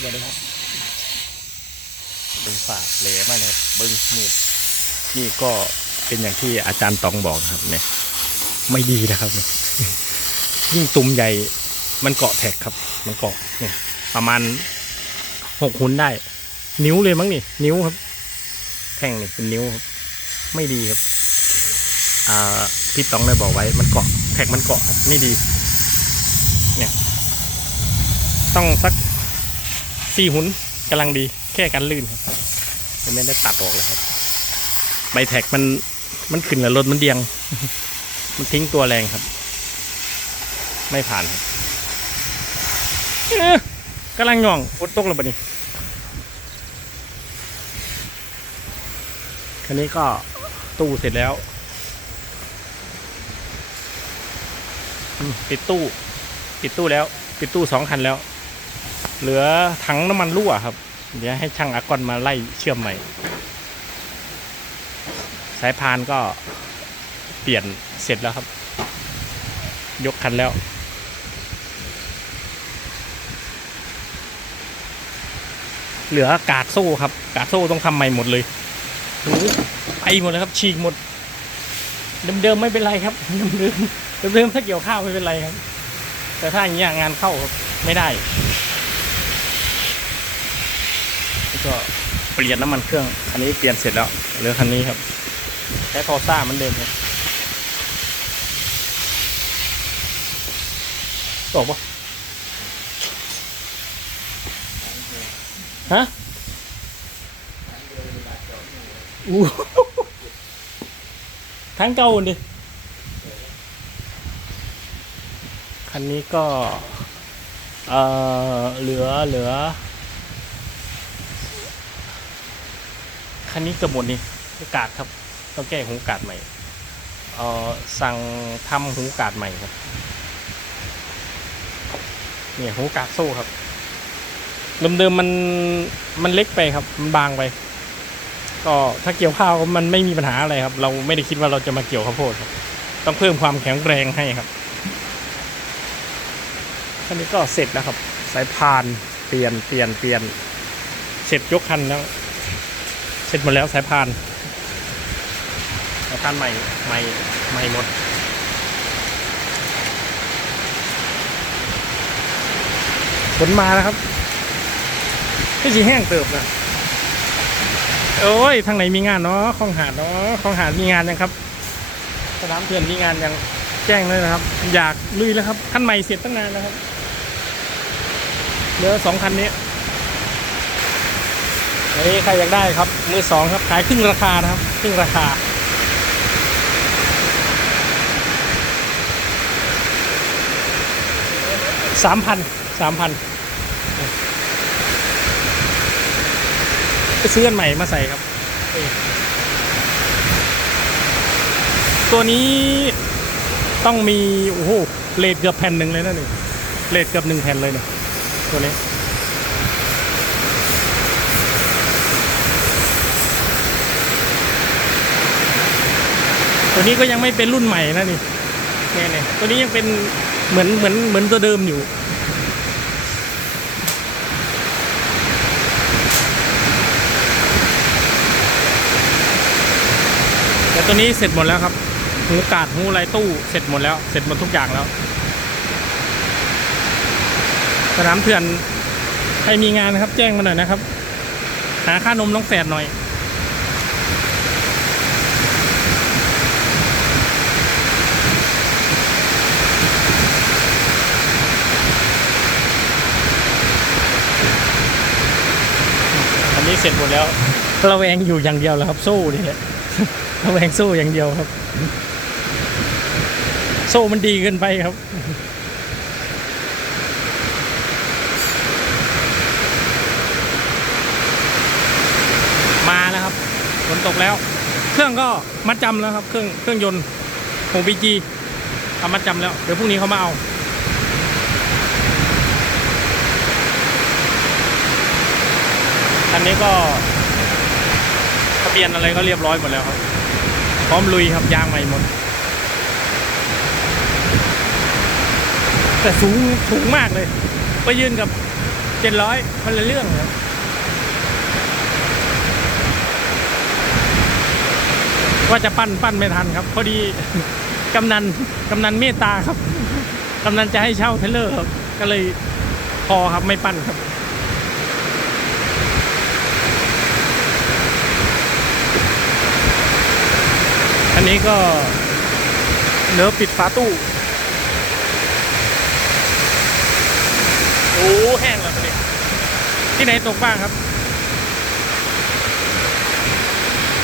เดี๋ยวนะครับเบิ้งฝากเหลมาเลยครับเบิ้งมืดนี่ก็เป็นอย่างที่อาจารย์ตองบอกนะครับเนี่ยไม่ดีนะครับเนี่ยยิ่งตุ่มใหญ่มันเกาะแท็กครับ มันเกาะเนี่ยประมาณหกหุนได้ นิ้วเลยมั้งนี่ นิ้วครับแท่งนี่เป็นนิ้วครับไม่ดีครับอ่าพี่ตองได้บอกไว้ มันเกาะแท็กมันเกาะครับไม่ดี เนี่ย ต้องสัก สี่หุนกำลังดีแค่กันลื่นครับยังไม่ได้ตัดออกเลยครับใบแท็กมันมันขึ้นแล้วรถมันเดียง มันทิ้งตัวแรงครับ ไม่ผ่านครับกำลังย่องฝนตกแล้วปนี่คันนี้ก็ตู้เสร็จแล้วปิดตู้ ปิดตู้แล้ว ปิดตู้สองคันแล้ว เหลือถังน้ำมันรั่วครับ เดี๋ยวให้ช่างอากอนมาไล่เชื่อมใหม่ สายพานก็เปลี่ยนเสร็จแล้วครับ ยกคันแล้ว เหลือกาดโซ่ครับ กาดโซ่ต้องทำใหม่หมดเลยโอ้โหไปหมดเลยครับ ฉีกหมด เดิมๆไม่เป็นไรครับเดิมๆเดิมๆถ้าเกี่ยวข้าวไม่เป็นไรครับ แต่ถ้าอย่างเงี้งานเข้าครับไม่ได้แล้ว ก็เปลี่ยนน้ำมันเครื่องคันนี้เปลี่ยนเสร็จแล้วเหลือคันนี้ครับใช้ทอซ่ามือนเดิมครับบอกปะฮะอู้ทั้งเก่าดิคันนี้ก็ เอ่อ เหลือเหลือ คันนี้เกือบหมดนี่หูกาดครับ ต้องแก้หูกาดใหม่เอ่อสั่งทำหูกาดใหม่ครับเนี่ยหูกาดโซ่ครับเดิมๆมันมันเล็กไปครับมันบางไป ก็ถ้าเกี่ยวข้าวมันไม่มีปัญหาอะไรครับ เราไม่ได้คิดว่าเราจะมาเกี่ยวข้าวโพดครับ ต้องเพิ่มความแข็งแรงให้ครับคันนี้ก็เสร็จแล้วครับ สายพานเปลี่ยนเปลี่ยนเปลี่ยนเสร็จยกคันแล้ว ร็จหมดแล้วสายพานสายพานใหม่ใหม่ใหม่หมดฝนมาแล้วครับไม่สีแห้งเติบนะโอ้ยทางไหนมีงานเนาะคลองหาดเนาะคลองหาดมีงานยังครับสนามเถื่อนมีงานยังแจ้งเลยนะครับ อยากลุยแล้วครับคันใหม่เสร็จตั้งนานแล้วครับเหลือสองคันนี้ อันนี้ใครอยากได้ครับ มือสองครับ ขายครึ่งราคานะครับ ครึ่งราคา สามพัน สามพันไปซื้ออันใหม่มาใส่ครับ ตัวนี้ต้องมี โอ้โหเลทเกือบแผ่นหนึ่งเลยนะนี่เลทเกือบหนึ่งแผ่นเลยเนี่ยตัวนี้ ตัวนี้ก็ยังไม่เป็นรุ่นใหม่นะนี่เนี่ยเนี่ยตัวนี้ยังเป็นเหมือนเหมือนเหมือนตัวเดิมอยู่ แต่ตัวนี้เสร็จหมดแล้วครับหูกาดหูไรตู้เสร็จหมดแล้วเสร็จหมดทุกอย่างแล้ว สนามเถื่อนใครมีงานนะครับ แจ้งมาหน่อยนะครับ หาค่านมน้องแฝดหน่อย สร็จหมดแล้วระแวงอยู่อย่างเดียวแล้วครับ สู้นี่แหละระแวงสู้อย่างเดียวครับโซ่มันดีเกินไปครับมาแล้วครับฝนตกแล้ว เครื่องก็มัดจำแล้วครับ เครื่องเครื่องยนต์ของบีจีทำมัดจำแล้ว เดี๋ยวพรุ่งนี้เขามาเอา นี้ก็ทะเบียนอะไรก็เรียบร้อยหมดแล้วครับ พร้อมลุยครับยางใหม่หมด แต่สูงสูงมากเลย ไปยืนกับเจ็ดร้อยคนละเรื่องครับว่าจะปั้นปั้นไม่ทันครับ พอดีกำนันกำนันเมตตาครับกำนันจะให้เช่าเทเลอร์ครับ ก็เลยพอครับไม่ปั้นครับ นนี้ก็เนื้อปิดฝาตู้โอ้แห้งแล้วเนี่ยที่ไหนตกบ้างครับ